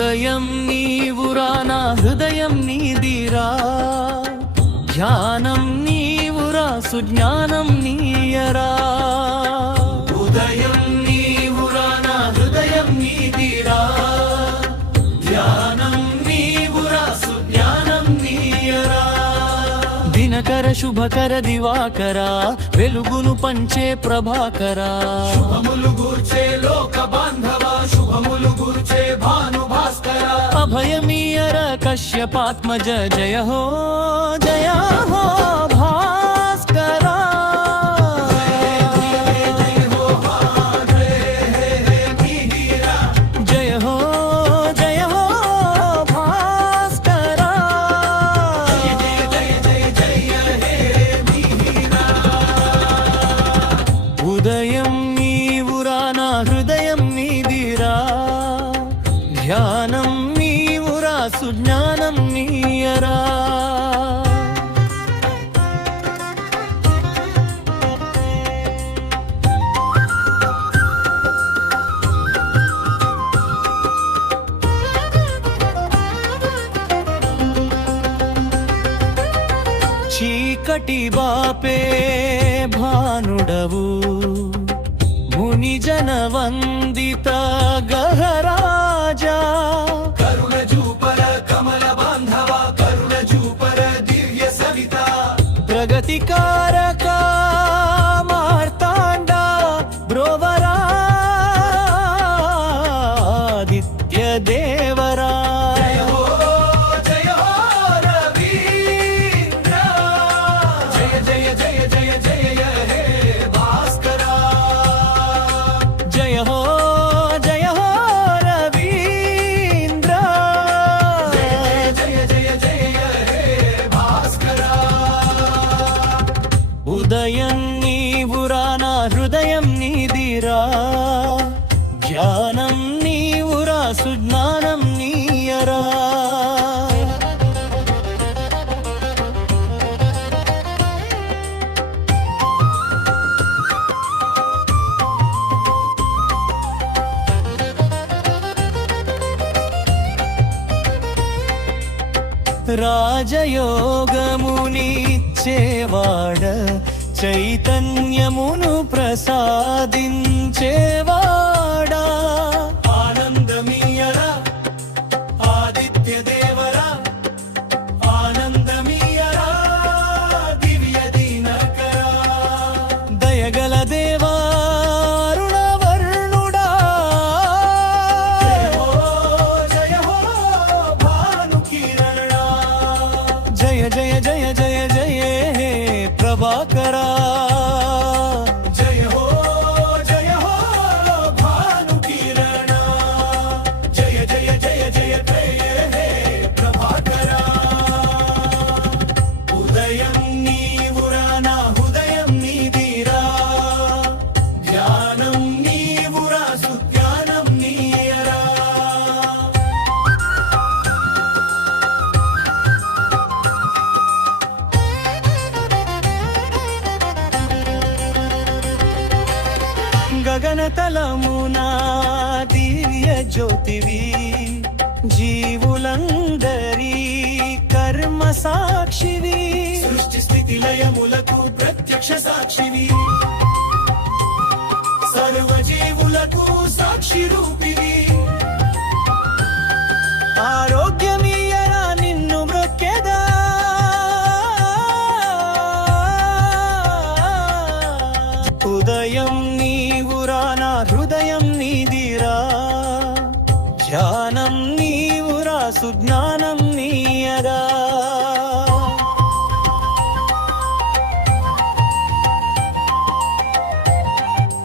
ఉదయం నీవురా నా హృదయం నీదిరా ధ్యానం నీవురా సుజ్ఞానం నీయరా ఉదయం నీవురా నా హృదయం నీదిరా ధ్యానం నీవురా సుజ్ఞానం నీయరా దినకర శుభకర దివాకర వెలుగును పంచే ప్రభాకర శుభములు గూర్చే లోక బాంధవ శుభములు గూర్చే భాను భాస్కర అభయమీయర కశ్యపాత్మజ జయ హో భాస్కర ఉదయం నీవురా నా హృదయం నీదిరా ధ్యానం నీవురా సుజ్ఞానం నీయరా చీకటి బాపే భానుడవు ముని జన వందిత గహరాజా కరుణ జూపర కమల బాంధవ కరుణ జూపర దివ్య సవిత ప్రగతికారక మార్తాండ బ్రోవరా ఆదిత్య దేవరా ఉదయం నీవురా నా హృదయం నీదిరా ధ్యానం నీవురా సుజ్ఞానం నీయరా రాజయోగమునిచ్చేవాడ చైతన్యమును ప్రసాదించేవాడా ఆనందమీయరా ఆదిత్య దేవరా ఆనందమీయరా దివ్య దీనకరా దయగల దేవా జయ జయ జయ జయ జయ హే ప్రభాకరా జయ హో భాను కిరణ జయ జయ జయ జయ జయ హే ప్రభాకరా ఉదయం నీవురా నా హృదయం నీదిరా ధ్యానం నీవురా సుజ్ఞానం నీయరా గగనతలమునా దివ్య జ్యోతివి జీవులందరి కర్మ సాక్షివి సృష్టి స్థితి లయములకు ప్రత్యక్ష సాక్షివి సర్వజీవులకు సాక్షి రూపివి ఆరోగ్యమీయరా నిన్ను మృక్కెదా ఉదయం నీవురా నా హృదయం నీదిరా ధ్యానం నీవురా సుజ్ఞానం నీయరా